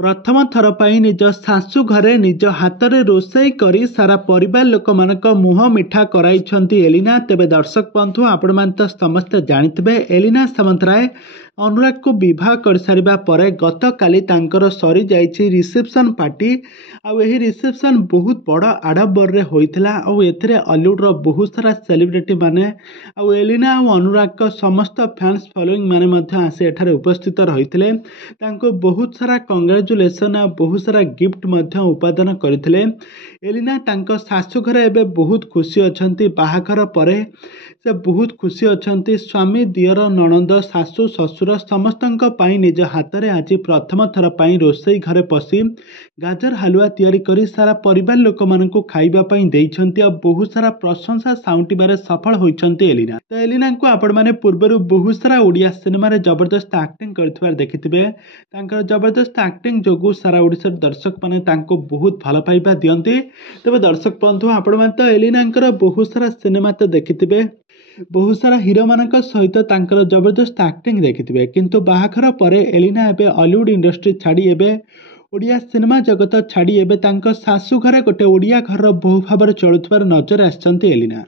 प्रथम थर पर निज शाशु घरे निज हाथ में रोषई करी सारा परिवार लोक मान मुह मिठा कराई एलिना। तेबे दर्शक बंधु आपण मान तो समस्ते जानिथिबे एलिना सामंतराय अनुराग को विवाह कर सारिबा परे गत काली तांकर सरी जाइछि रिसेप्शन पार्टी। आउ एही रिसेप्शन बहुत बड़ आडंबर रे होइथिला। आउ एथिरे हॉलीवुड रो बहुत सारा सेलिब्रिटी माने आउ एलिना आउ अनुराग को समस्त फैंस फॉलोइंग माने मध्य आसी एठारे उपस्थित रहिथिले। तांको बहुत सारा कंग्रेचुलेसन आ बहुत सारा गिफ्ट मध्य उपादान करथिले। एलिना तांको सासु घरे एबे बहुत खुशी अछंती। बाहाघर परे से बहुत खुशी अछंती। स्वामी दियर ननंद सासु ससुर समस्तंक पाई निज हाथ में आज प्रथम थर पाई रोषई घरे पशी गाजर हलवा तैयारी करी सारा परिवार लोक मानकु खाइबा पई देइछंती। और बहुत सारा प्रशंसा साउंटिबारे सफल होइछंती एलिना। तो एलिना को आपण माने पूर्वरु बहुत सारा ओडिया सिनेमा रे जबरदस्त एक्टिंग करथिबार देखिथिबे। तांकर जबरदस्त एक्टिंग जोगु सारा ओडिसा दर्शक माने तांको बहुत भल पाइबा दियंती। तबे दर्शक बंधु आपण मान तो एलिनांकर बहुत सारा सिनेमा तो देखिथिबे, बहुत सारा हीरो मानक सहित तांकर जबरदस्त एक्टिंग देखिथिबे। किंतु बाहाघर परे एलिना एबे हॉलीवुड इंडस्ट्री छाड़ी एबे ओडिया सिनेमा जगत छाड़ी एबे तांकर सासु घरे गोटे ओडिया घर बहु भाव चलुथिबार नजर आछंती एलिना।